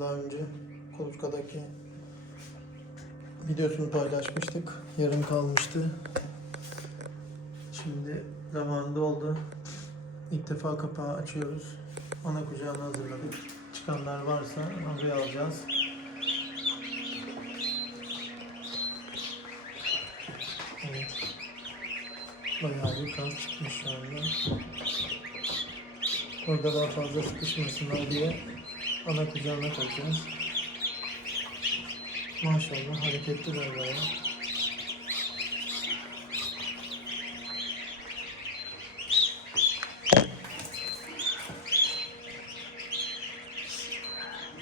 daha önce Kuluçka'daki videosunu paylaşmıştık. Yarım kalmıştı. Şimdi zamanında oldu. İlk defa kapağı açıyoruz. Ana kucağını hazırladık. Çıkanlar varsa oraya alacağız. Evet. Bayağı bir kan çıkmış şu anda. Orada daha fazla sıkışmasınlar diye ana kucağına koyacağız. Maşallah hareketliler bayağı.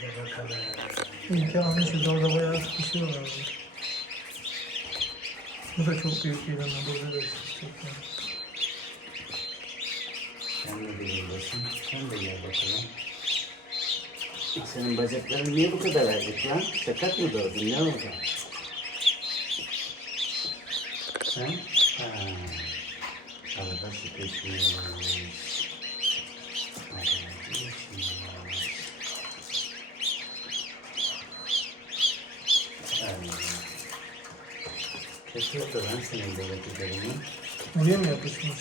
Gel bakalım. İyi ki almışız orada bayağı sıkışıyorlardı. Bu da çok büyük bir ana burada da sıkışacaklar. Sen de bir yoldasın. Sen de gel bakalım. Senin bacakların niye bu kadar acık lan? Sakat mı doğdun? Ne oldu? Sen? Ha. Arada sıkışmış. Kötü oldu lan senin böyle güzelini. Buraya mı yapışmış?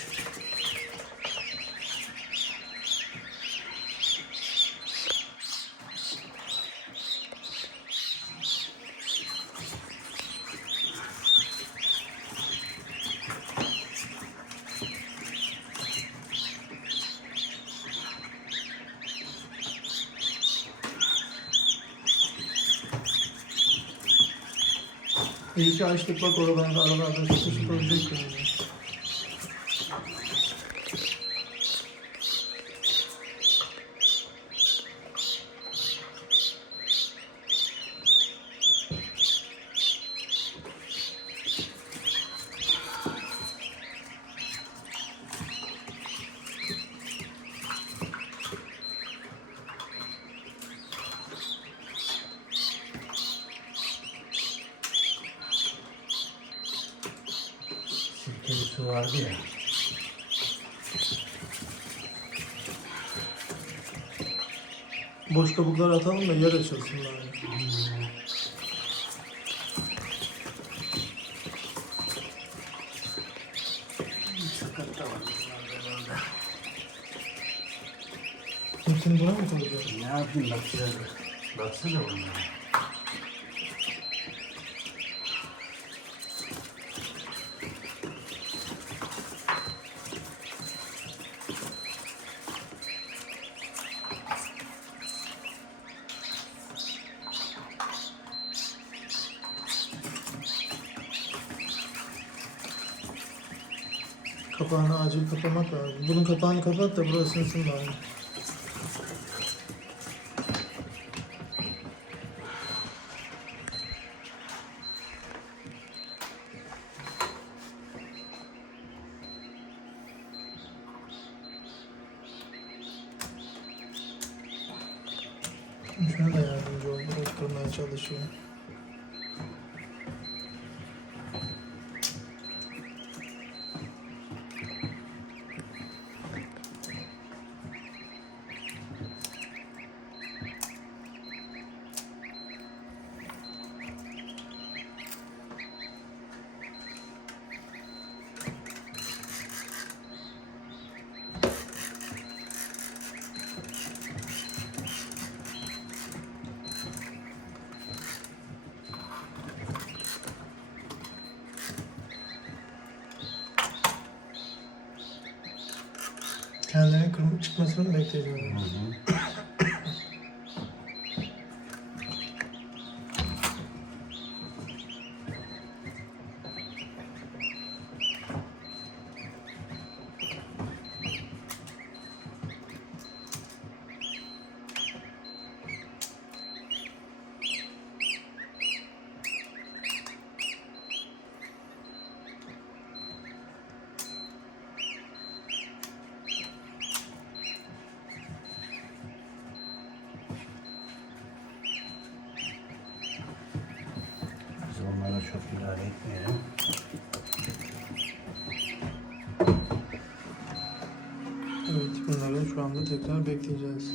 İyi ki açtık bak oralarda aralarda sıkışıp ölecek yani. Sirkeli su vardı ya. Boş kabukları atalım da yer açılsın bari. Sakat da var. Hepsini buna mı koyacağız? Ne yapayım baksana. Baksana bunlara. Kapağını acil kapamak lazım. Bunun kapağını kapat da burası ısınsın bari. Şuna da yardımcı ol. Oturmaya çalışıyor. Kendinin kırmızı çıkmasını bekleyeceğim. Biz çok müdahale etmeyelim. Evet bunları şu anda tekrar bekleyeceğiz.